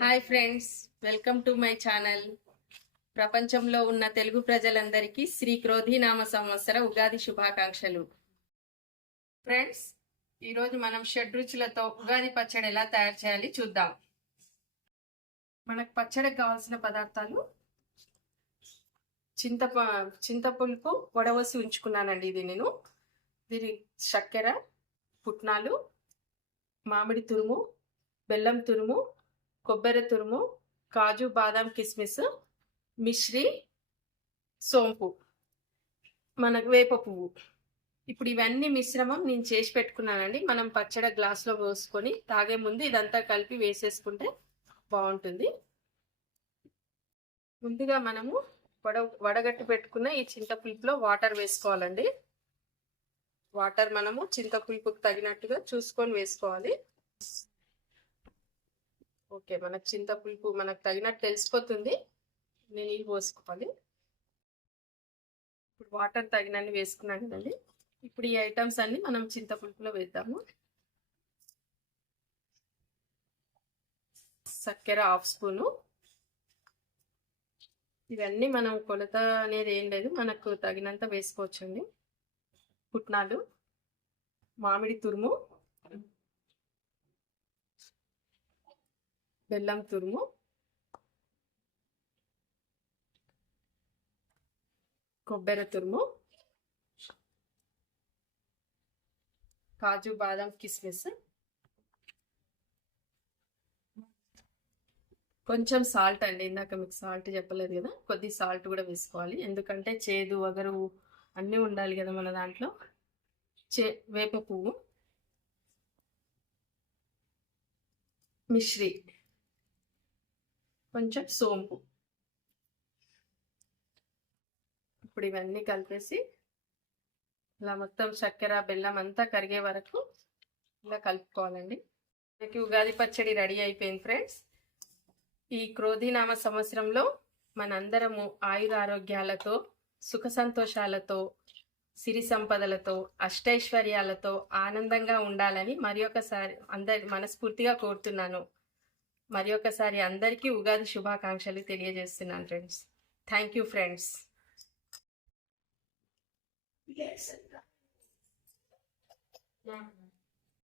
Hi friends welcome to my channel. ప్రపంచంలో ఉన్న తెలుగు ప్రజలందరికీ శ్రీ క్రోధీనామ సంవత్సర ఉగాది శుభాకాంక్షలు. ఫ్రెండ్స్ ఈరోజు మనం షడ్రుచులతో ఉగాది పచ్చడి ఎలా తయారు చేయాలి చూద్దాం. మనకు పచ్చడికి కావాల్సిన పదార్థాలు చింతప చింతపులుపు వడవసి ఉంచుకున్నానండి ఇది నేను. దీని చక్కెర పుట్నాలు మామిడి తురుము బెల్లం తురుము కొబ్బరి తురుము కాజు బాదాం కిస్మిస్ మిశ్రి సోంపు. మనకు వేప పువ్వు. ఇప్పుడు ఇవన్నీ మిశ్రమం నేను చేసి పెట్టుకున్నానండి. మనం పచ్చడి గ్లాస్లో పోసుకొని తాగే ముందు ఇదంతా కలిపి వేసేసుకుంటే బాగుంటుంది. ముందుగా మనము వడ వడగట్టి పెట్టుకున్న ఈ చింతపులుపులో వాటర్ వేసుకోవాలండి. వాటర్ మనము చింతపులుపుకు తగినట్టుగా చూసుకొని వేసుకోవాలి. ఓకే మనకు చింతపులుపు మనకు తగినట్టు తెలిసిపోతుంది. నేను నీళ్ళు పోసుకోవాలి ఇప్పుడు వాటర్ తగినన్ని వేసుకున్నాను కదండి. ఇప్పుడు ఈ ఐటమ్స్ అన్ని మనం చింతపులుపులో వేద్దాము. చక్కెర హాఫ్ స్పూను. ఇవన్నీ మనం కొలత అనేది ఏం లేదు మనకు తగినంత వేసుకోవచ్చండి. పుట్నాలు మామిడి తురుము బెల్లం తురుము. కొబ్బరి తురుము. కాజు బాదం కిస్మిస్. కొంచెం సాల్ట్ అండి. ఇందాక మీకు సాల్ట్ చెప్పలేదు కదా? కొద్ది సాల్ట్ కూడా వేసుకోవాలి. ఎందుకంటే చేదు వగరు అన్నీ ఉండాలి కదా మన దాంట్లో. చే వేప పువ్వు. మిశ్రీ. కొంచెం సోంపు. ఇప్పుడు ఇవన్నీ కలిపేసి ఇలా మొత్తం చక్కెర బెల్లం అంతా కరిగే వరకు ఇలా కలుపుకోవాలండి. మనకి ఉగాది పచ్చడి రెడీ అయిపోయింది ఫ్రెండ్స్. ఈ క్రోధినామ సంవత్సరంలో మనందరము ఆయుర ఆరోగ్యాలతో సుఖ సంతోషాలతో సిరి సంపదలతో అష్టైశ్వర్యాలతో ఆనందంగా ఉండాలని మరి ఒకసారి అందరి మనస్ఫూర్తిగా కోరుతున్నాను. మరి ఒకసారి అందరికీ ఉగాది శుభాకాంక్షలు తెలియజేస్తున్నాను friends thank you friends Yes.